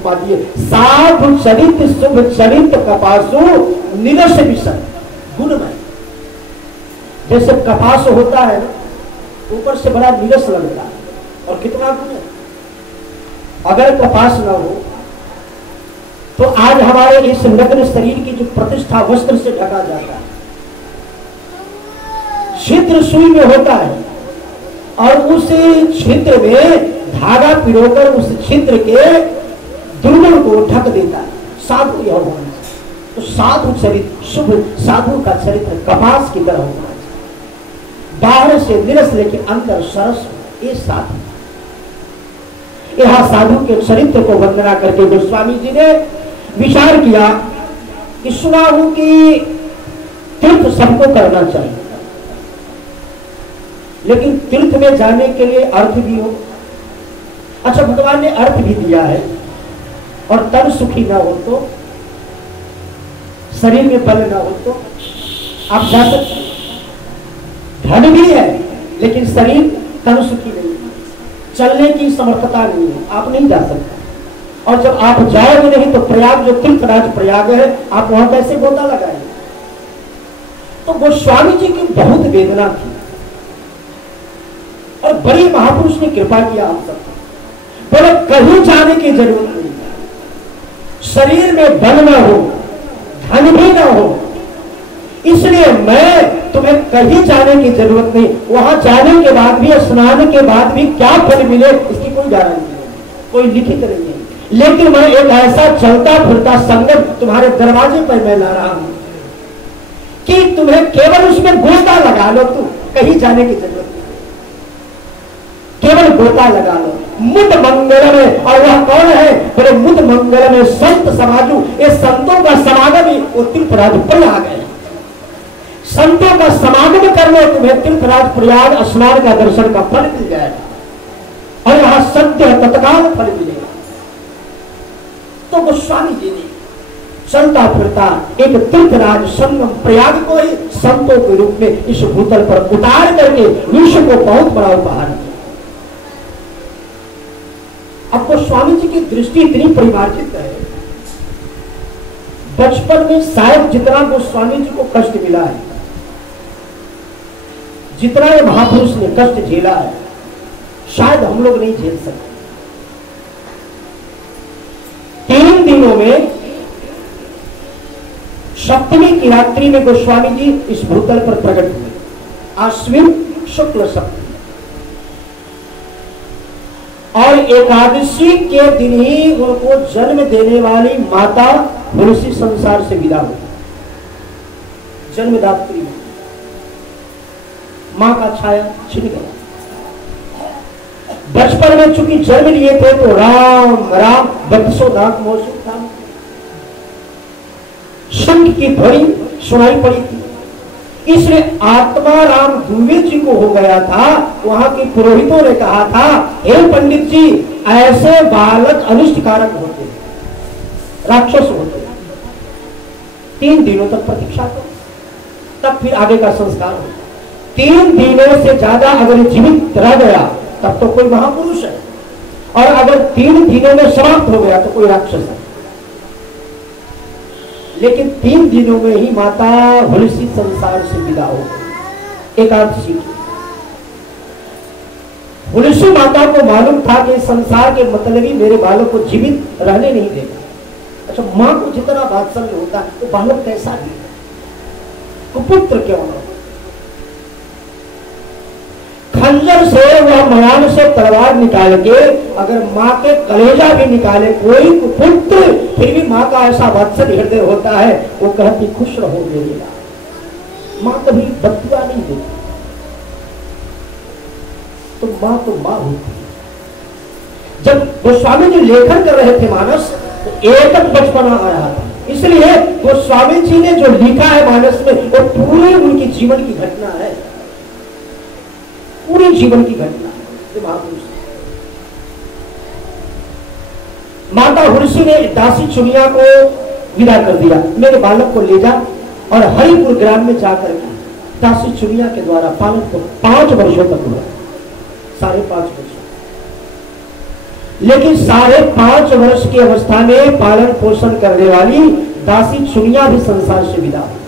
उपमा दिए, साधु चरित शुभ चरित कपासु निरस विषय गुणमय। जैसे कपास होता है ना, ऊपर से बड़ा निरस लगता है और कितना गुण है। अगर कपास न हो तो आज हमारे इस नग्न शरीर की जो प्रतिष्ठा वस्त्र से ढका जाता है, छिद्र सुई में होता है और उस छिद्र में धागा पिरोकर उस छिद्र के दुर्गुण को ढक देता है। साधु यह होना चाहिए। तो साधु चरित्र, शुभ साधु का चरित्र कपास की तरह होना चाहिए, बाहर से निरस लेकिन अंदर सरस हो, ये साधु। यह साधु के चरित्र को वंदना करके गोस्वामी जी ने विचार किया कि सुना हूं कि तीर्थ सबको करना चाहिए, लेकिन तीर्थ में जाने के लिए अर्थ भी हो। अच्छा, भगवान ने अर्थ भी दिया है, और तन सुखी ना हो तो, शरीर में बल ना हो तो आप जा सकते। धन भी है लेकिन शरीर तन सुखी नहीं, चलने की समर्थता नहीं है, आप नहीं जा सकते। और जब आप जाओगे नहीं तो प्रयाग, जो तीर्थराज प्रयाग है, आप वहां कैसे गोता लगाएंगे? तो गोस्वामी जी की बहुत वेदना थी और बड़ी महापुरुष ने कृपा किया आप सबको। बोले कहीं जाने की जरूरत नहीं, शरीर में बल न हो, धन भी न हो, इसलिए मैं तुम्हें कहीं जाने की जरूरत नहीं। वहां जाने के बाद भी, स्नान के बाद भी क्या फल मिले इसकी कोई गारंटी नहीं, कोई लिखित नहीं है। लेकिन मैं एक ऐसा चलता फिरता संगम तुम्हारे दरवाजे पर मैं ला रहा हूं कि तुम्हें केवल उसमें गोता लगा लो, तुम कहीं जाने की जरूरत नहीं, केवल गोता लगा लो। मुद मंगल में, और वह कौन है? बोले मुद मंगल में संत समाजू, ये संतों का समागम ही वो तीर्थराज प्रयाग है। संतों का समागम कर लो, तुम्हें तीर्थराज प्रयाग स्नान का दर्शन का फल मिल जाएगा और यहां सत्य तत्काल फल मिलेगा। तो गोस्वामी जी ने चलता फिरता एक तीर्थराज संगम प्रयाग को ही संतों के रूप में इस भूतल पर उतार करके विश्व को बहुत बड़ा उपहार दिया। अब गोस्वामी जी की दृष्टि इतनी परिमार्जित है, बचपन में शायद जितना गोस्वामी जी को कष्ट मिला है, जितना ये महापुरुष ने कष्ट झेला है, शायद हम लोग नहीं झेल सकते। 3 दिनों में, सप्तमी की रात्रि में गोस्वामी जी इस भूतल पर प्रकट हुए, आश्विन शुक्ल सप्तमी, और एकादशी के दिन ही उनको जन्म देने वाली माता तुलसी संसार से विदा हुई। जन्मदात्री मां का छाया छिन गया। बचपन में चूंकि जन्म लिए थे तो राम राम बत्सो नाक मौसू था, शंख की ध्वनि सुनाई पड़ी थी, इसलिए आत्मा राम दुबे जी को हो गया था। वहां के पुरोहितों ने कहा था, हे पंडित जी, ऐसे बालक अनिष्टकारक होते, राक्षस होते, 3 दिनों तक प्रतीक्षा करो, तब फिर आगे का संस्कार हो। 3 दिनों से ज्यादा अगर जीवित रह गया तब तो कोई महापुरुष है, और अगर 3 दिनों में समाप्त हो गया तो कोई राक्षस है। लेकिन 3 दिनों में ही माता तुलसी संसार से विदा हो गई। एकादशी की तुलसी माता को मालूम था कि संसार के मतलबी मेरे बालक को जीवित रहने नहीं देगा। अच्छा, मां को जितना वात्सल्य होता है तो बालक कैसा भी, कुपुत्र क्यों ना, खंजर से वह मयान से तलवार निकाल के अगर मां के कलेजा भी निकाले कोई पुत्र, फिर भी मां का ऐसा वात्सल्य हृदय होता है, वो कहती खुश रहो मेरी मां, कभी बदुआ नहीं देती। तो मां होती है। जब गोस्वामी जी लेखन कर रहे थे मानस, तो एकक बचपना आ रहा था, इसलिए गोस्वामी जी ने जो लिखा है मानस में वो पूरी उनकी जीवन की घटना है, पूरी जीवन की घटना। माता तुलसी ने दासी चुनिया को विदा कर दिया, मेरे बालक को ले जा, और हरिपुर ग्राम में जाकर के दासी चुनिया के द्वारा पालन को 5 वर्षों तक हुआ, 5.5 वर्षों। लेकिन 5.5 वर्ष की अवस्था में पालन पोषण करने वाली दासी चुनिया भी संसार से विदा हुई।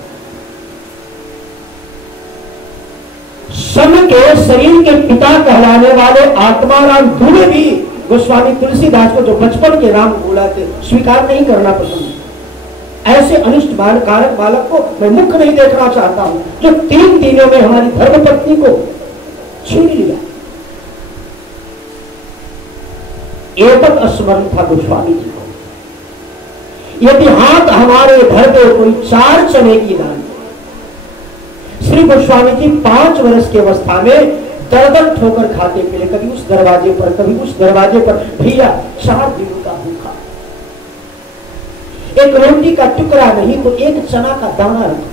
सम के शरीर के पिता कहलाने वाले आत्माराम दुबे भी गोस्वामी तुलसीदास को जो बचपन के नाम बोला थे स्वीकार नहीं करना पसंद। ऐसे अनिष्ट कारक बालक को मैं मुख नहीं देखना चाहता हूं जो 3 दिनों में हमारी धर्मपत्नी को छीन लिया। एतत् स्मरण था गोस्वामी जी को। यदि हाथ हमारे धर दे कोई 4 चने की दान। श्री गोस्वामी जी 5 वर्ष की अवस्था में दर ठोकर खाते पीले, कभी उस दरवाजे पर कभी उस दरवाजे पर, भैया 4 दिनों का भूखा, एक रोटी का टुकड़ा नहीं तो एक चना का दाना रखा।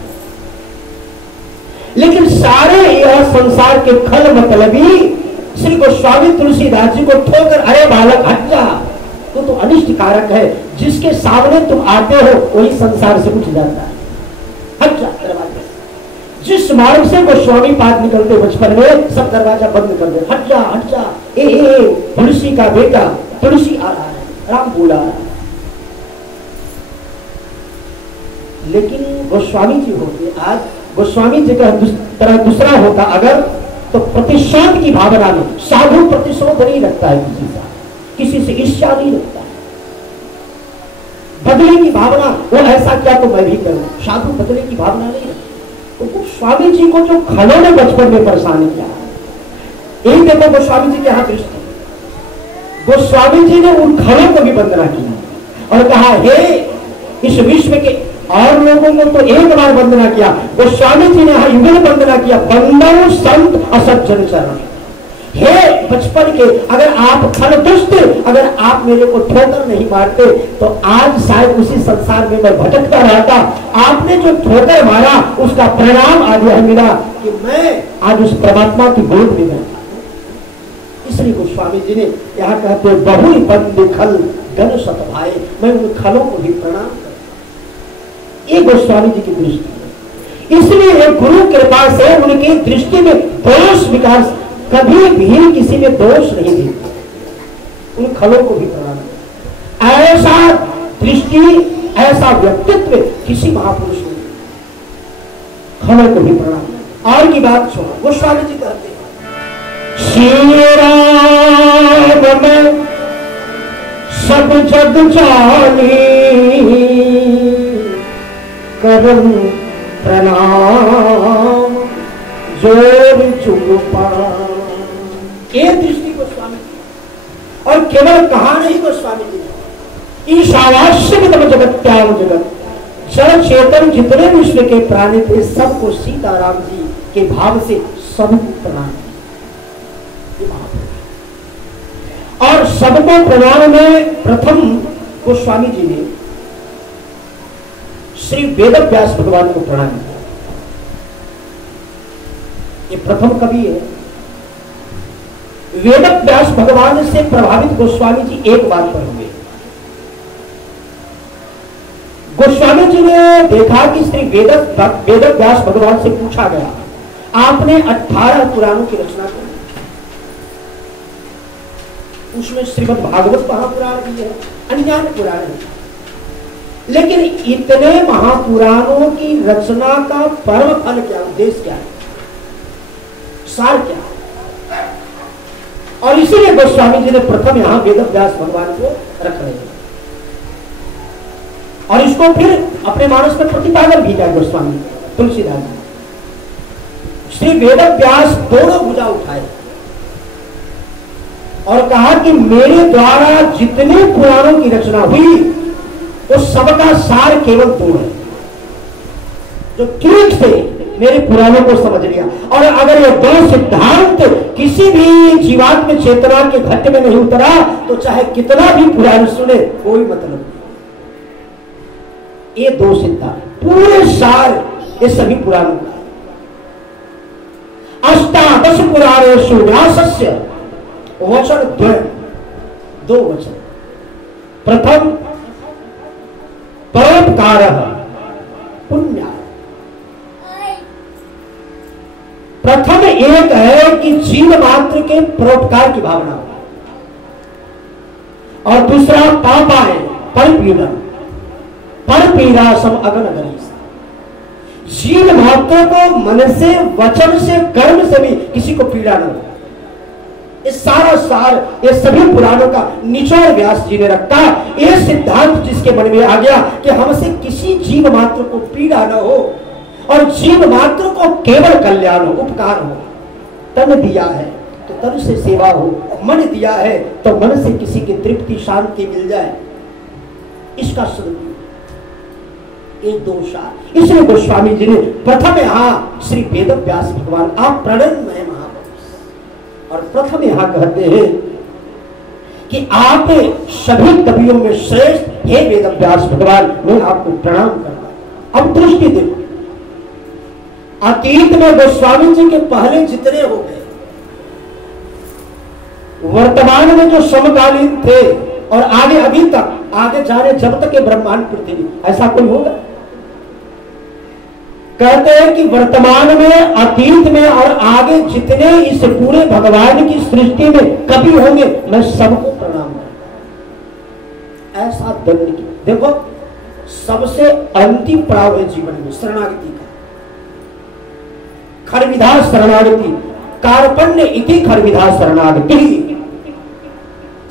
लेकिन सारे यह संसार के खल मतलबी श्री गोस्वामी तुलसीदास जी को ठोकर, अरे बालक हट जा, तो अनिष्ट कारक है, जिसके सामने तुम आते हो वही संसार से उठ जाता है, हट जा दरवाजे। जिस मार्ग से गोस्वामी पाद निकलते बचपन में सब दरवाजा बंद कर दे, हट जा हट जा, ए तुलसी का बेटा, तुलसी आ रहा है, राम बोला रहा है। लेकिन गोस्वामी जी होते, आज गोस्वामी जी का तरह दूसरा होता अगर, तो प्रतिशोध की भावना में साधु प्रतिशोध नहीं रखता है किसी का, किसी से ईर्ष्या नहीं रखता है, बदले की भावना, वो ऐसा क्या तो मैं भी करूं, साधु बदले की भावना नहीं रखता। तो गोस्वामी जी को जो खलों ने बचपन में परेशान किया, एक देखो गोस्वामी जी के हाथ दृष्टि, गोस्वामी जी ने उन खलों को भी वंदना किया और कहा, हे इस विश्व के और लोगों को तो एक बार वंदना किया, गोस्वामी जी ने युगल वंदना किया, बंदो संत असज्जन चरण। हे बचपन के अगर आप खल दुष्ट, अगर आप मेरे को ठोकर नहीं मारते तो आज शायद उसी संसार में मैं भटकता रहता। आपने जो ठोकर मारा उसका परिणाम आज यह मिला कि मैं आज उस परमात्मा की गोद में बैठा। इसलिए गोस्वामी जी ने यहाँ कहते बहु बंद खल गण सत भाए, मैं उन खलों को भी प्रणाम करता। ये गोस्वामी जी की दृष्टि है। इसलिए गुरु कृपा से उनकी दृष्टि में दोष विकास कभी भी किसी में दोष नहीं देखा, उन खलों को भी प्रणाम। ऐसा दृष्टि ऐसा व्यक्तित्व किसी महापुरुष ने, खलों को भी प्रणाम। और की बात सुनो, गोस्वामी जी कहते हैं, श्री राम में सब जग जानी, करम प्रणाम जोर चुपा। ये दृष्टि गोस्वामी जी, और केवल कहा नहीं गोस्वामी जी, ईशावास्यमिदं जगत्याम जगत, जड़ चेतन जितने विश्व के प्राणी थे सबको सीताराम जी के भाव से सबको प्रणाम। और सबको प्रणाम में प्रथम गोस्वामी जी ने श्री वेदव्यास भगवान को प्रणाम किया। ये प्रथम कवि है। वेदव्यास भगवान से प्रभावित गोस्वामी जी एक बात पर हुए। गोस्वामी जी ने देखा कि श्री वेदव्यास भगवान से पूछा गया, आपने 18 पुराणों की रचना की, उसमें श्रीमद् भागवत महापुराण भी है, अन्य पुराण है, लेकिन इतने महापुराणों की रचना का परम फल क्या, उद्देश्य क्या है, सार क्या है? और इसीलिए गोस्वामी जी ने प्रथम यहां वेदव्यास भगवान को रख रहे हैं और इसको फिर अपने मानस में प्रतिपादन भी किया गोस्वामी तुलसीदास जी। श्री वेदव्यास दोनों भुजा उठाए और कहा कि मेरे द्वारा जितने पुराणों की रचना हुई वो सबका सार केवल 2 है, जो ठीक से मेरे पुराणों को समझ लिया। और अगर ये 2 सिद्धांत किसी भी जीवात्म चेतना के घट में नहीं उतरा तो चाहे कितना भी पुराण सुने कोई मतलब नहीं। ये 2 सिद्धांत पूरे सार ये सभी पुराणों का। अष्टादश पुराणेषु व्यासस्य वचन द्वय, 2 वचन। प्रथम परोपकारः पुण्य। प्रथम एक है कि जीव मात्र के परोपकार की भावना हो। और दूसरा पापाए पर पीड़ा, पर पीड़ा सब अगन अगन। जीव मात्र को मन से, वचन से, कर्म से भी किसी को पीड़ा न हो। ये सारा सार, ये सभी पुराणों का निचोड़ व्यास जी ने रखा। ये सिद्धांत जिसके मन में आ गया कि हमसे किसी जीव मात्र को पीड़ा न हो और जीव मात्र को केवल कल्याण हो, उपकार हो। तन दिया है तो तन से सेवा हो, मन दिया है तो मन से किसी की तृप्ति शांति मिल जाए, इसका सदुपयोग। एक दोषा, इसलिए गोस्वामी जी ने प्रथम यहां श्री वेद व्यास भगवान आप प्रणन्मय महापुरुष, और प्रथम यहां कहते हैं कि आप सभी कवियों में श्रेष्ठ, हे वेद व्यास भगवान मैं आपको प्रणाम करता हूं। अब दृष्टि देखो, अतीत में गोस्वामी जी के पहले जितने हो गए, वर्तमान में जो समकालीन थे और आगे अभी तक आगे जा रहे, जब तक ये ब्रह्मांड पृथ्वी, ऐसा कोई होगा? कहते हैं कि वर्तमान में, अतीत में और आगे जितने इस पूरे भगवान की सृष्टि में कवि होंगे, मैं सबको प्रणाम करता हूं। ऐसा दंड की देखो, सबसे अंतिम पड़ाव है जीवन में शरणागति का। खरविधा शरणागति, कार्पण्य इति खरविधा शरणागति।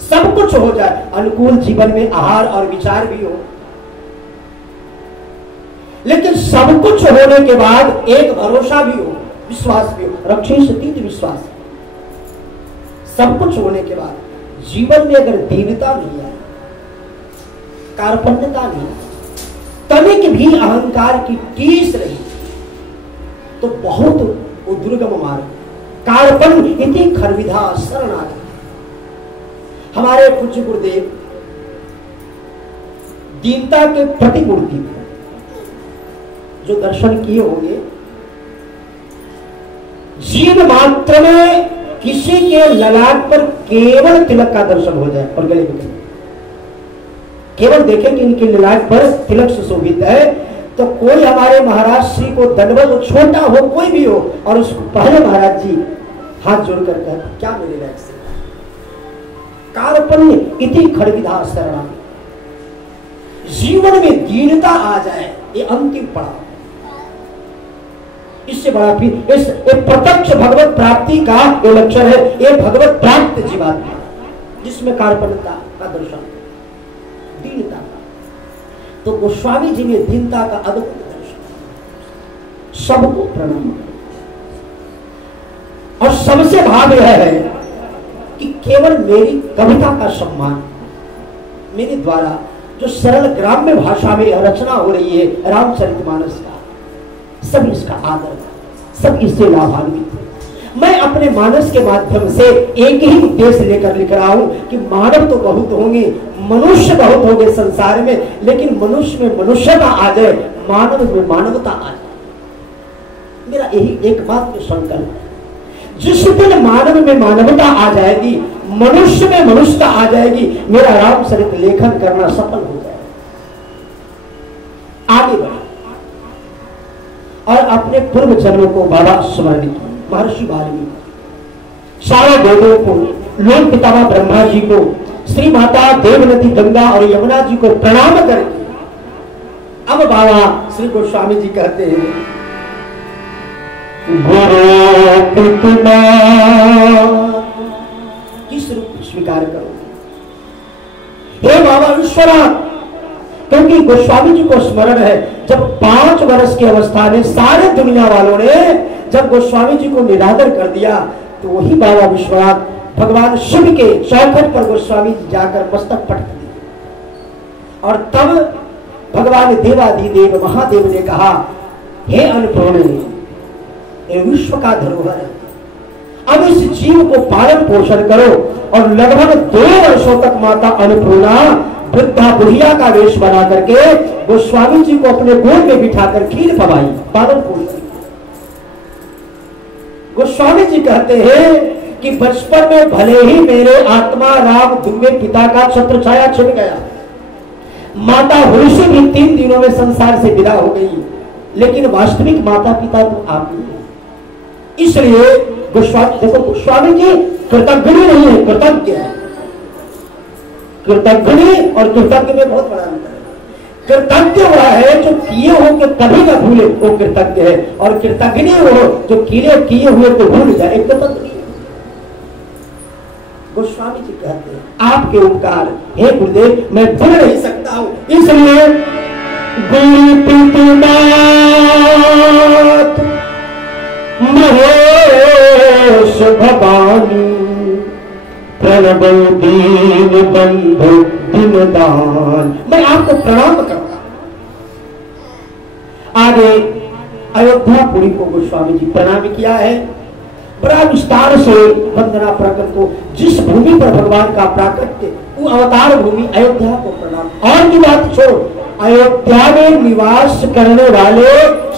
सब कुछ हो जाए, अनुकूल जीवन में आहार और विचार भी हो, लेकिन सब कुछ होने के बाद एक भरोसा भी हो, विश्वास भी हो, रक्षेषतीत विश्वास। सब कुछ होने के बाद जीवन में अगर दीनता नहीं है, कार्पण्यता नहीं है, तनिक भी अहंकार की टीस रही, तो बहुत वो दुर्गम मार्ग। कार्पण्य इति खरविधा शरणागति। हमारे पूज्य गुरुदेव दीनता के प्रतिमूर्ति थे, जो दर्शन किए होंगे। जीव मात्र में किसी के ललाट पर केवल तिलक का दर्शन हो जाए और गले में केवल देखें कि इनके ललाट पर तिलक सुशोभित है, तो कोई हमारे महाराज श्री को दंडवत, छोटा हो कोई भी हो, और उसको पहले महाराज जी हाथ जोड़कर कहते, क्या मेरे लायक से कार्पण्य इति खरविधा शरणागति। जीवन में दीनता आ जाए, ये अंतिम पड़ाव। इससे बड़ा फिर इस प्रत्यक्ष भगवत प्राप्ति का ये लक्षण है, ये भगवत प्राप्त जीवात्मा जिसमें कार्पण्यता का दर्शन, दीनता का। तो गोस्वामी जी ने दीनता का अद्भुत दर्शन, सबको प्रणाम। और सबसे भाव यह है कि केवल मेरी कविता का सम्मान, मेरे द्वारा जो सरल ग्राम्य भाषा में रचना हो रही है रामचरितमानस का, सब इसका आदर, सब इससे लाभान्वित है। मैं अपने मानस के माध्यम से एक ही उद्देश्य लेकर लिख रहा हूं कि मानव तो बहुत होंगे, मनुष्य बहुत होंगे संसार में, लेकिन मनुष्य में मनुष्यता आ जाए, मानव में मानवता आ जाए। मेरा यही एकमात्र संकल्प है। जिस दिन मानव में मानवता आ जाएगी, मनुष्य में मनुष्यता आ जाएगी, मेरा रामचरित लेखन करना सफल हो जाएगा। आगे बढ़े और अपने पूर्व जन्मों को बाबा स्मरण किया। महर्षि वाल्मीकि सारे वेदों को, लोक पितामह ब्रह्मा जी को, श्री माता देवनदी गंगा और यमुना जी को प्रणाम करके अब बाबा श्री गोस्वामी जी कहते हैं, गुरु पिता किस रूप स्वीकार करोगे? हे बाबा ईश्वरा, क्योंकि गोस्वामी जी को स्मरण है जब 5 वर्ष की अवस्था में सारे दुनिया वालों ने जब गोस्वामी जी को निरादर कर दिया, तो वही बाबा विश्वनाथ भगवान शिव के चौखट पर गोस्वामी जी जाकर मस्तक पटक दिए। और तब भगवान देवाधिदेव महादेव ने कहा, हे अन्नपूर्णे, ये विश्व का धरोहर है, अब इस जीव को पालन पोषण करो। और लगभग 2 वर्षों तक माता अन्नपूर्णा वृद्धा बुढ़िया का वेश बना करके गोस्वामी जी को अपने गोद में बिठाकर खीर पवाई, पालन पोषण। गोस्वामी जी कहते हैं कि बचपन में भले ही मेरे आत्मा राम दुर्गे पिता का छत्र छाया छिप गया, माता हुलसी भी 3 दिनों में संसार से विदा हो गई, लेकिन वास्तविक माता पिता तो आप ही हैं। इसलिए गोस्वामी, देखो गोस्वामी जी कृतज्ञ नहीं है, कृतज्ञ है। कृतज्ञ और कृतज्ञ में बहुत बड़ा अंतर है। कृतज्ञ वह है जो किए हो के कभी ना भूले, वो कृतज्ञ है। और कृतज्ञ वो जो किए हुए तो भूल जाए, एक तो तत्व नहीं। गोस्वामी जी कहते हैं आपके उपकार हे गुरुदेव मैं भूल नहीं सकता हूं, इसलिए महेश भवानी प्रणव दीन बंधु दीनदान, मैं आपको प्रणाम करता हूं। आगे अयोध्यापुरी को गोस्वामी जी प्रणाम किया है, बड़ा विस्तार से वंदना प्रकट को। जिस भूमि पर भगवान का प्राकट्य, वो अवतार भूमि अयोध्या को प्रणाम। और की बात छोड़ो, अयोध्या में निवास करने वाले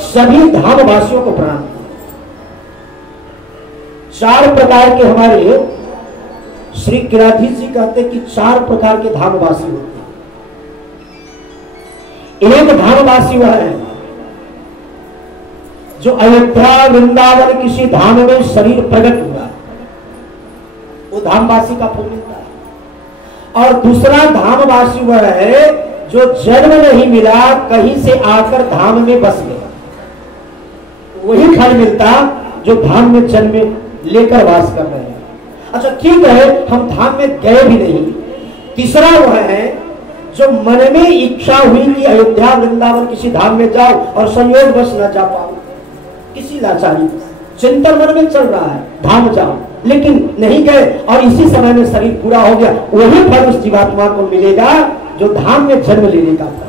सभी धामवासियों को प्रणाम। 4 प्रकार के हमारे श्री गिराधीश जी कहते कि 4 प्रकार के धामवासी होते हैं। एक धामवासी वह है जो अयोध्या वृंदावन किसी धाम में शरीर प्रकट हुआ, वो धामवासी का फल मिलता है। और दूसरा धामवासी वह है जो जन्म नहीं मिला, कहीं से आकर धाम में बस गया, वही फल मिलता जो धाम में जन्म लेकर वास कर रहे हैं। अच्छा ठीक है, हम धाम में गए भी नहीं। तीसरा वह है जो मन में इच्छा हुई कि अयोध्या वृंदावन किसी धाम में जाओ और संयोग बस न जा पाओ, किसी लाचारी चिंतन मन में चल रहा है धाम जाओ, लेकिन नहीं गए और इसी समय में शरीर पूरा हो गया, वही फल उस जीवात्मा को मिलेगा जो धाम में जन्म लेने का फल।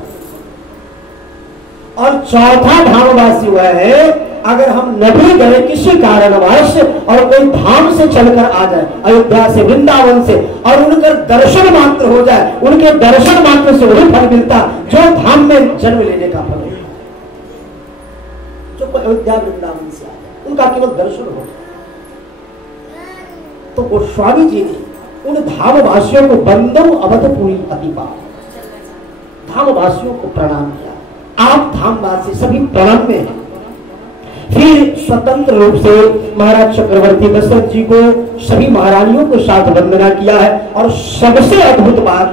और चौथा धामवासी हुआ है अगर हम नहीं गए किसी कारणवश और कोई धाम से चलकर आ जाए, अयोध्या से वृंदावन से, और उनके दर्शन मात्र हो जाए, उनके दर्शन मात्र से वही फल मिलता जो धाम में जन्म लेने का फल है। जो अयोध्या वृंदावन से आ जाए उनका केवल दर्शन हो जाए। तो गोस्वामी जी ने उन धामवासियों को बंदो अवधपुरी अतिपाल, धामवासियों को प्रणाम किया। आप धामवासी सभी प्रणाम में हैं। फिर स्वतंत्र रूप से महाराज चक्रवर्ती दशरथ जी को, सभी महारानियों को साथ वंदना किया है। और सबसे अद्भुत बात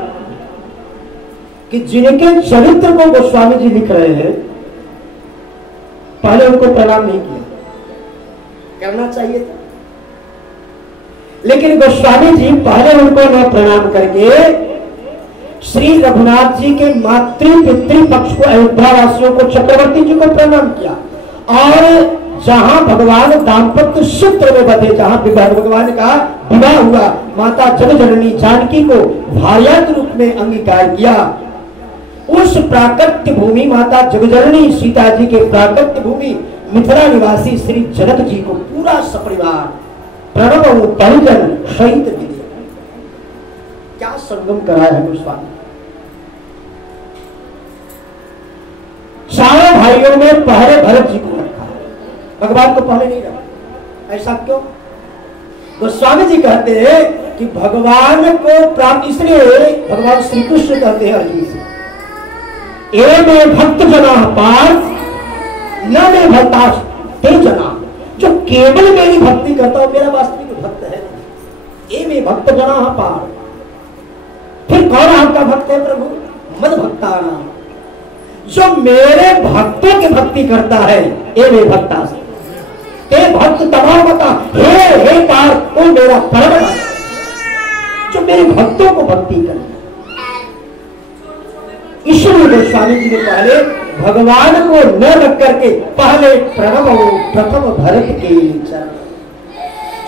कि जिनके चरित्र को गोस्वामी जी लिख रहे हैं, पहले उनको प्रणाम नहीं किया, करना चाहिए था, लेकिन गोस्वामी जी पहले उनको न प्रणाम करके श्री रघुनाथ जी के मातृ पितृ पक्ष को, अयोध्या वासियों को, चक्रवर्ती जी को प्रणाम किया। और जहां भगवान दाम्पत्य सूत्र में बधे, जहां भगवान का विवाह हुआ, माता जगजननी जानकी को भार्यात रूप में अंगीकार किया, उस प्राकट्य भूमि माता जगजननी सीता जी के प्राकट्य भूमि मिथिला निवासी श्री जनक जी को पूरा सपरिवार प्रणव परिजन सहित विदे, क्या संगम कराया है गोस्वामी। चारों भाइयों में पहले भरत जी को रखा, भगवान को पहले नहीं रखा। ऐसा क्यों? गोस्वामी जी कहते हैं कि भगवान को प्राप्त, इसलिए भगवान श्री कृष्ण कहते हैं अर्जुन से, ए में भक्त जना पार्थ न में भक्ता ते जना, जो केवल मेरी भक्ति करता हो मेरा वास्तविक भक्त है। ए में भक्त जना पार्थ, फिर कौन आपका भक्त है प्रभु? मद भक्ता नाम, जो मेरे भक्तों की भक्ति करता है। ए वे भक्ता से ते भक्त तमाम बता, हे पार्थ वो मेरा परम भक्त, जो मेरे भक्तों को भक्ति करता। इसलिए गोस्वामी जी ने पहले भगवान को न रख करके पहले प्रणव प्रथम भरत के चरण,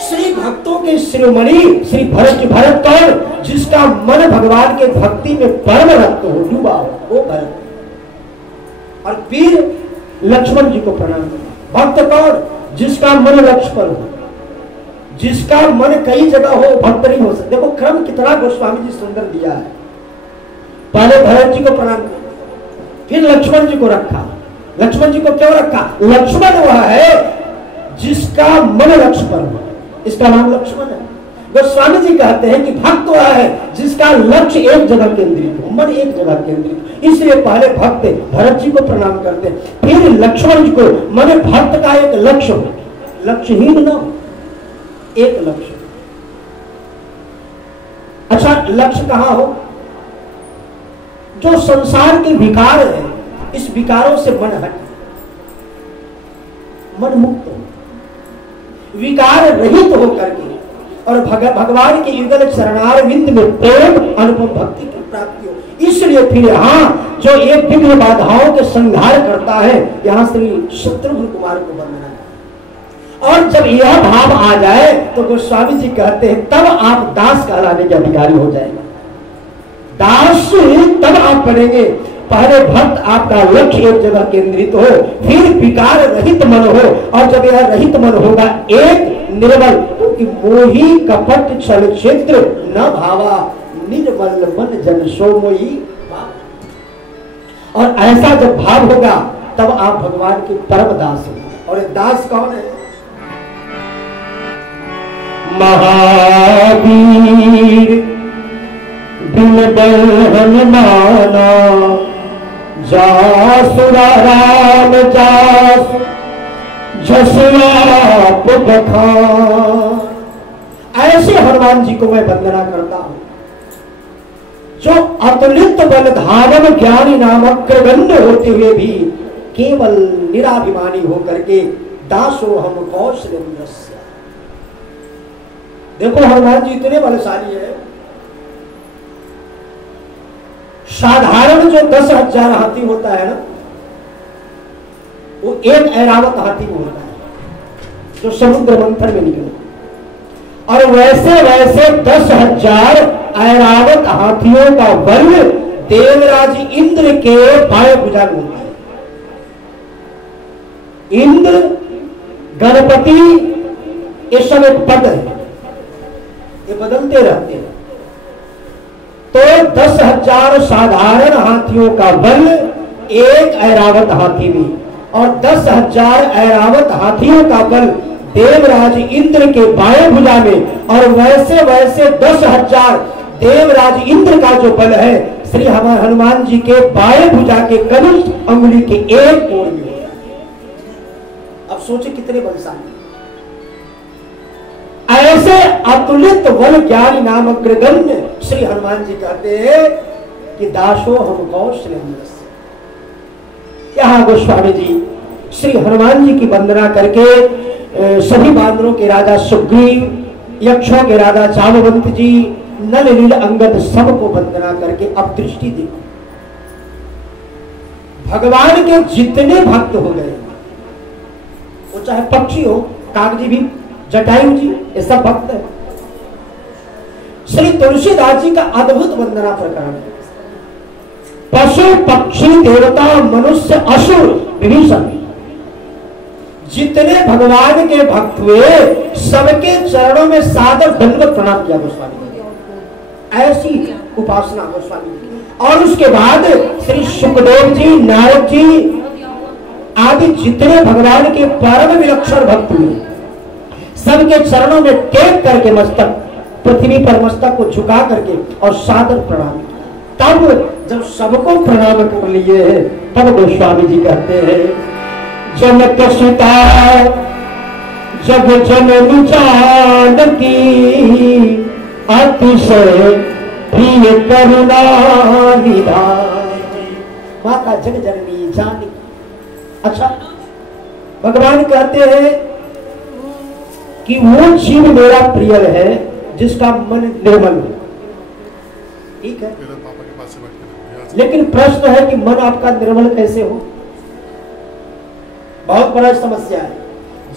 श्री भक्तों के शिरोमणि श्री भरत। भरत कौन? जिसका मन भगवान के भक्ति में परम रक्त हो, डूबा हो, वो भरत। और फिर लक्ष्मण जी को प्रणाम करना। भक्त कौन? जिसका मन लक्ष्य पर हो, जिसका मन कई जगह हो, भक्त नहीं हो सकता। देखो क्रम कितना गोस्वामी जी सुंदर दिया है। पहले भरत जी को प्रणाम किया, फिर लक्ष्मण जी को रखा। लक्ष्मण जी को क्यों रखा? लक्ष्मण वह है जिसका मन लक्ष्य पर हो, इसका नाम लक्ष्मण है। गोस्वामी जी कहते हैं कि भक्त वह है जिसका लक्ष्य एक जगह केंद्रित हो, मन एक जगह केंद्रित। इसलिए पहले भक्त भरत जी को प्रणाम करते हैं, फिर लक्ष्मण जी को। मन भक्त का एक लक्ष्य हो, लक्ष्यहीन न हो, एक लक्ष्य। अच्छा लक्ष्य कहां हो? जो संसार के विकार है, इस विकारों से मन हट, मन मुक्त हो, विकार रहित होकर के और भगवान के युगल चरणारविंद में प्रेम अनुपम भक्ति की प्राप्ति हो। इसलिए फिर हाँ, जो एक विघ्न बाधाओं के संहार करता है, यहां श्री शत्रुघ्न कुमार को वंदना है। और जब यह भाव आ जाए तो गोस्वामी जी कहते हैं तब आप दास कहलाने के अधिकारी हो जाएगा। दास तब आप बनेंगे। पहले भक्त आपका लक्ष्य एक जगह केंद्रित हो, फिर विकार रहित मन हो, और जब यह रहित मन होगा एक निर्मल, क्योंकि मोही कपट छल क्षेत्र न भावा निर्मल मन जन सो मोही। और ऐसा जब भाव होगा तब आप भगवान के परम दास हो। और दास कौन है? महावीर बिन दलहन माना, जासुरा राम जास झसला बखान। ऐसे हनुमान जी को मैं वंदना करता हूं, जो अतुलित बल धावन ज्ञानी नामक अग्रगण्य होते हुए भी केवल निराभिमानी होकर के दासो हम कौशलेन्द्रस्य। देखो हनुमान जी इतने बलशाली है, साधारण जो 10,000 हाथी होता है ना, वो एक ऐरावत हाथी में होता है जो समुद्र मंथन में निकले, और वैसे वैसे 10,000 ऐरावत हाथियों का बल देवराज इंद्र के बाएं भुजा में होता है। इंद्र गणपति ये सब एक पद है, ये बदलते रहते हैं। तो 10,000 साधारण हाथियों का बल एक ऐरावत हाथी में, और 10,000 ऐरावत हाथियों का बल देवराज इंद्र के बाएं भुजा में, और वैसे वैसे 10,000 देवराज इंद्र का जो बल है श्री हमारे हनुमान जी के बाएं भुजा के कनिष्ठ अंगुली के एक कोण में होता है। अब सोचे कितने बलशाली। ऐसे अतुलित बल ज्ञानी नाम अग्रगण्य श्री हनुमान जी कहते हैं कि दासो हम कौशलेन्द्रस्य। यहां गोस्वामी जी श्री हनुमान जी की वंदना करके सभी बानरों के राजा सुग्रीव, यक्षों के राजा जामवंत जी, नल नील अंगद सबको वंदना करके अब दृष्टि देखो, भगवान के जितने भक्त हो गए, वो चाहे पक्षी हो, कागजी भी, जटायु जी, ये सब भक्त है। श्री तुलसीदास जी का अद्भुत वंदना प्रकरण, पशु पक्षी देवता मनुष्य असुर विभीषण, जितने भगवान के भक्त हुए सबके चरणों में सादर दंडवत प्रणाम किया गोस्वामी जी। ऐसी उपासना गोस्वामी जी। और उसके बाद श्री सुखदेव जी, नारद जी आदि जितने भगवान के परम विलक्षण भक्त हुए, सबके चरणों में टेक करके मस्तक, पृथ्वी पर मस्तक को झुका करके और सादर प्रणाम किया। तब जब सबको प्रणाम कर लिए तब गोस्वामी जी कहते हैं जनक सुता जग जननी जानकी, अतिशय प्रिय करुणा निधान। माता जग जननी जानकी। अच्छा, भगवान कहते हैं कि वो जीव मेरा प्रिय है जिसका मन निर्मल हो। ठीक है, लेकिन प्रश्न है कि मन आपका निर्मल कैसे हो? बहुत बड़ा समस्या है।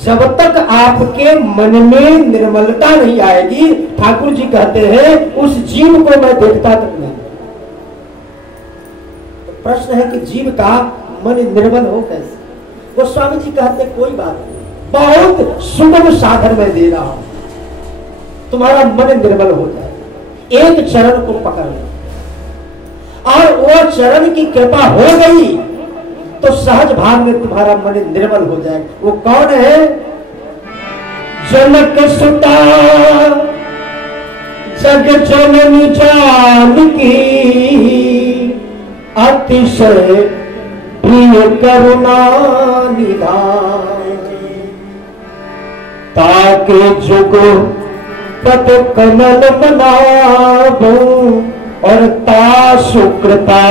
जब तक आपके मन में निर्मलता नहीं आएगी, ठाकुर जी कहते हैं उस जीव को मैं देखता तक नहीं। तो प्रश्न है कि जीव का मन निर्मल हो कैसे? गोस्वामी जी कहते कोई बात नहीं, बहुत सुगम साधन में दे रहा हूं, तुम्हारा मन निर्मल हो जाए। एक चरण को पकड़ लो और वो चरण की कृपा हो गई तो सहज भाव में तुम्हारा मन निर्मल हो जाएगा। वो कौन है? जनक सुता जग जननी जानकी, अतिशय प्रिय करुणा निधान। ताके जुगो पद कमल मनाबो, और ता सुकृता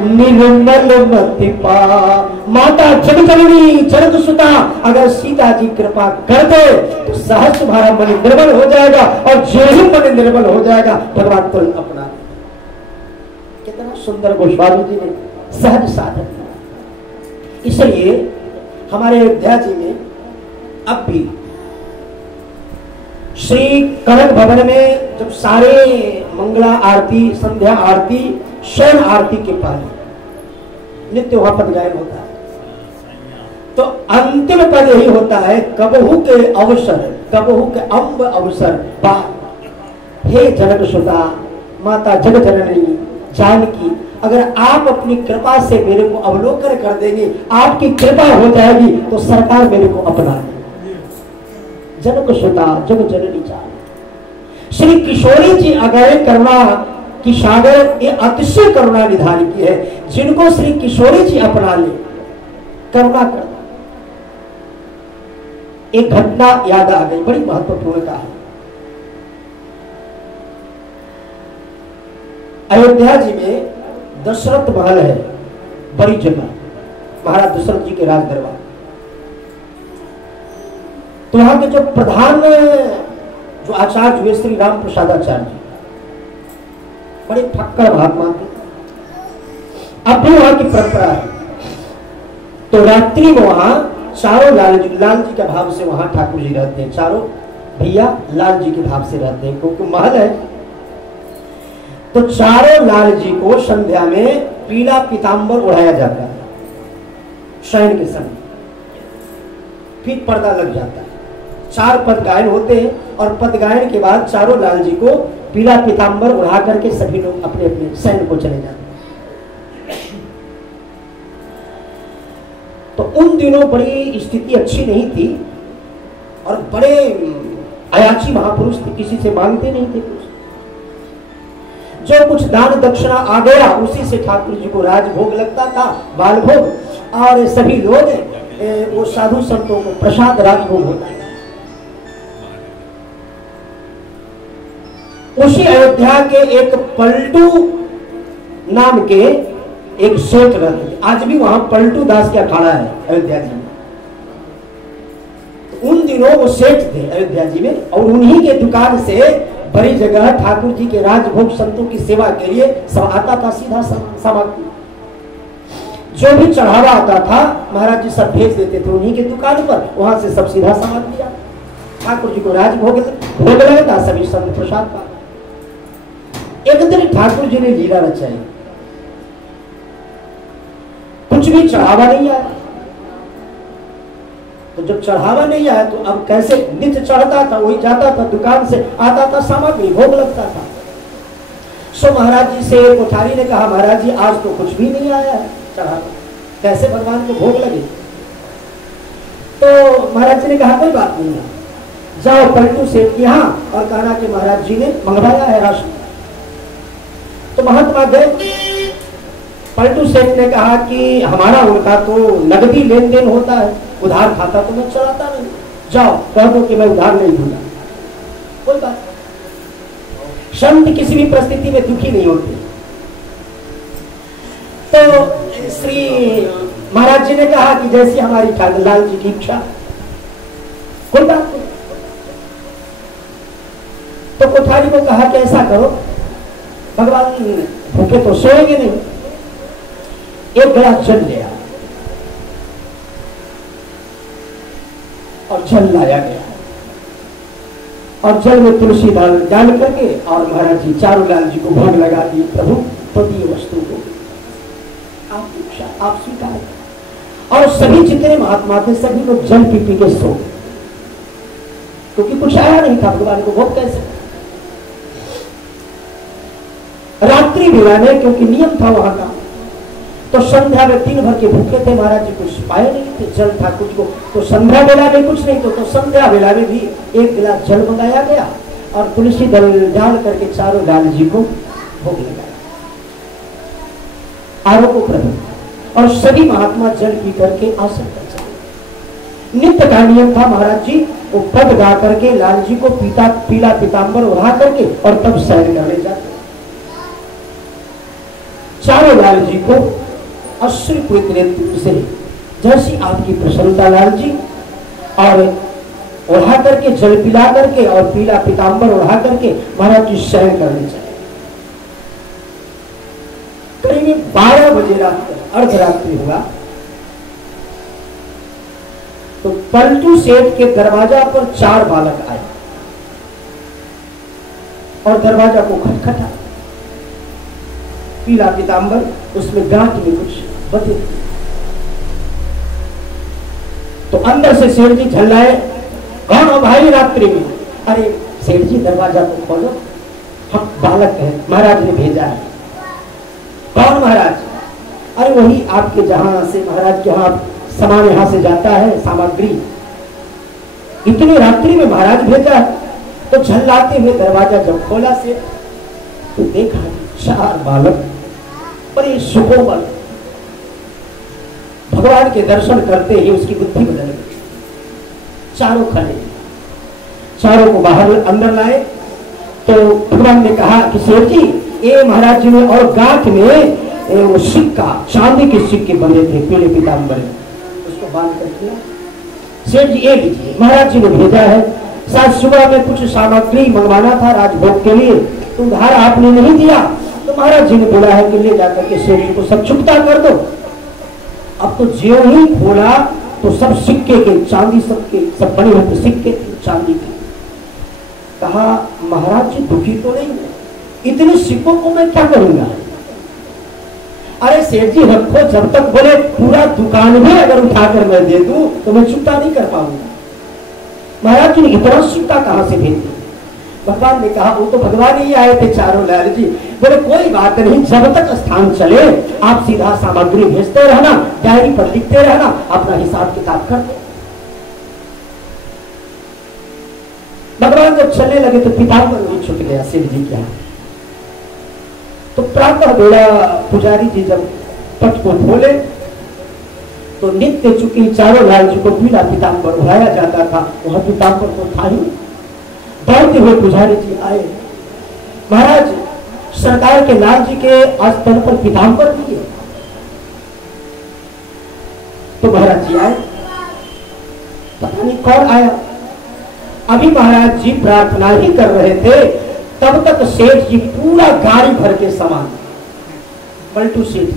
निर्मल मति पा। माता जगजननी जनक सुता अगर सीता जी कृपा कर दे तो सहज तुम्हारा मन निर्मल हो जाएगा, और जो ही मन निर्मल हो जाएगा भगवान तुरंत अपना। कितना सुंदर गोस्वामी जी ने सहज साधन। इसलिए हमारे अयोध्या जी में अब भी श्री कनक भवन में जब सारे मंगला आरती, संध्या आरती, शयन आरती के पहले नित्य वहां पद गायन होता है, तो अंतिम पद यही होता है, कबहू के अवसर, कबहू के अम्ब अवसर पार। हे जनक सुता माता जग जननी जानकी, अगर आप अपनी कृपा से मेरे को अवलोकन कर देंगे, आपकी कृपा हो जाएगी तो सरकार मेरे को अपना ले। जनक सुता जग जननी जान। श्री किशोरी जी अगर करुणा की सागर, ये अतिशय करुणा निधान की है, जिनको श्री किशोरी जी अपना ले करुणा कर। एक घटना याद आ गई, बड़ी महत्वपूर्ण का है। अयोध्या जी में दशरथ महल है, बड़ी जगह, महाराज दशरथ जी के राज दरबार। तो वहां के जो प्रधान जो आचार्य हुए श्री राम प्रसाद आचार्य जी, बड़े फक्कड़ महात्मा थे। अब भी वहां की परंपरा है, तो रात्रि में वहां चारों लाल जी के भाव से वहां ठाकुर जी रहते हैं, चारों भैया लाल जी के भाव से रहते हैं, क्योंकि महल है। तो चारों लाल जी को संध्या में पीला पीतांबर ओढ़ाया जाता है शयन के समय, फिर पर्दा लग जाता है। 4 पद गायन होते हैं, और पद गायन के बाद चारों लाल जी को पीला पीतांबर उड़ा करके सभी लोग अपने अपने शयन को चले जाते हैं। तो उन दिनों बड़ी स्थिति अच्छी नहीं थी, और बड़े अयाची महापुरुष थे, किसी से मांगते नहीं थे कुछ। जो कुछ दान दक्षिणा आ गया उसी से ठाकुर जी को राजभोग लगता था, बाल भोग, और सभी लोग वो साधु संतों को प्रसाद राजभोग होता है। उसी अयोध्या के एक पलटू नाम के एक सेठ रहते थे, आज भी वहां पलटू दास का अखाड़ा है अयोध्या जी में। तो उन दिनों वो सेठ थे अयोध्या जी में, और उन्हीं के दुकान से बड़ी जगह ठाकुर जी के राजभोग संतों की सेवा के लिए सब आता था, सीधा सामग्री जो भी चढ़ावा आता था महाराज जी सब भेज देते थे उन्हीं के दुकान पर, वहां से सब सीधा सामान दिया ठाकुर जी को राजभोग भोग लगता, सभी संत प्रसाद पा। एक दिन ठाकुर जी ने लीला रचाई, कुछ भी चढ़ावा नहीं आया। तो जब चढ़ावा नहीं आया तो अब कैसे, नित्य चढ़ता था वही जाता था दुकान से, आता था सामग्री, भोग लगता था। सो महाराज जी से कोठारी ने कहा, महाराज जी आज तो कुछ भी नहीं आया है चढ़ावा, कैसे भगवान को भोग लगे। तो महाराज जी ने कहा कोई बात नहीं है, जाओ पलटू सेठ के यहाँ और कहना कि महाराज जी ने मंगवाया है राशन। तो महात्मा गए, पलटू सेठ ने कहा कि हमारा उनका तो नगदी लेन देन होता है, उधार खाता तो मैं चलाता नहीं, जाओ कह दो कि मैं उधार नहीं दूंगा। कोई बात, संत किसी भी परिस्थिति में दुखी नहीं होते। तो श्री महाराज जी ने कहा कि जैसी हमारी ठाकुर लाल जी की इच्छा, कोई बात नहीं। तो कोठारी को कहा कि ऐसा करो, भगवान भूखे तो सोएंगे नहीं, एक गिलास जल ले आओ। और जल लाया गया, और जल में तुलसी डाल करके और महाराज जी चारों लाल जी को भोग लगा दी। प्रभु प्रति वस्तु को आप स्वीकार, और सभी जितने महात्मा थे सभी लोग जल पी पी के सो, क्योंकि कुछ आया नहीं था, भगवान को भोग कैसे। रात्रि बेला में क्योंकि नियम था वहां का, तो संध्या में दिन भर के भूखे थे, महाराज जी कुछ पाए नहीं थे, जल था कुछ को, तो संध्या बेला में कुछ नहीं तो संध्या बेला में भी एक गिलास जल मंगाया गया और तुलसी दल डाल करके चारों लाल जी को भोग लगाया, आरोग्य प्रभु। और सभी महात्मा जल पी करके आसन पर चले। नित्य का नियम था, महाराज जी वो पद गा करके लाल जी को पीला पीतांबर उड़ा करके और तब शयन करने जाते। चारों लाल जी को अश्रुपूरित नेतृत्व से जैसी आपकी प्रसन्नता लाल जी, और ओढ़ा करके जल पिला करके और पीला पीतांबर ओढ़ा करके महाराज जी शयन करने चले। करीब 12 बजे रात अर्धरात्रि हुआ तो पलटू सेठ के दरवाजा पर 4 बालक आए और दरवाजा को खटखटा। पीला पीतांबर, उसमें गांठ में कुछ बते। तो अंदर से सेठ जी झल्लाए, कौन हो भाई रात्रि में? अरे सेठ जी दरवाजा को खोलो, हम बालक हैं, महाराज ने भेजा है। कौन महाराज? अरे वही आपके जहां से महाराज के वहां सामान यहां से जाता है, सामग्री। इतनी रात्रि में महाराज भेजा है। तो झल्लाते हुए दरवाजा जब खोला से तो देखा 4 बालक बड़े सुकोमल। भगवान के दर्शन करते ही उसकी बुद्धि बदल गई। चारों खड़े, चारों को बाहर अंदर लाए तो भगवान ने कहा कि सेठ जी ये महाराज जी ने और गांठ में वो सिक्का, चांदी के सिक्के बने थे पीले पीतांबर, उसको बांध कर किया। सेठ जी ये लीजिए, महाराज जी ने भेजा है। साथ सुबह में कुछ सामग्री मंगवाना था राजभोग के लिए, तो उधार आपने नहीं दिया, तो महाराज जी ने बोला है कि ले जाकर के सेठ जी को सब चुकता कर दो। अब तो ज्यों ही खोला तो सब सिक्के के, चांदी सब बने हुए थे सिक्के चांदी के। कहा महाराज जी दुखी तो नहीं, इतने सिक्कों को मैं क्या करूंगा? अरे सेठ जी रखो, जब तक बोले पूरा दुकान भी अगर उठाकर मैं दे दूं तो मैं चुकता नहीं कर पाऊंगा। महाराज जी ने इतना सिक्का कहां से भेज दिया? भगवान ने कहा वो तो भगवान ही आए थे चारों लाल जी। बोले कोई बात नहीं, जब तक स्थान चले आप सीधा सामग्री भेजते रहना, डायरी पर लिखते रहना, अपना हिसाब किताब करते। भगवान जब चलने लगे तो पीतांबर भी छूट गया शिव जी क्या। तो प्रातः बेला पुजारी जी जब पट को खोले तो नित्य चुकी चारों लाल जी को पीला पीतांबर उड़ाया जाता था, वह पीतांबर को था ही। दौड़ते हुए पुजारी जी आए, महाराज सरकार के लाल जी के आस्थान पर पीतांबर दिए। तो महाराज जी आए, पता नहीं कौन आया। अभी महाराज जी प्रार्थना ही कर रहे थे, तब तक सेठ जी पूरा गाड़ी भर के सामान, पलटू सेठ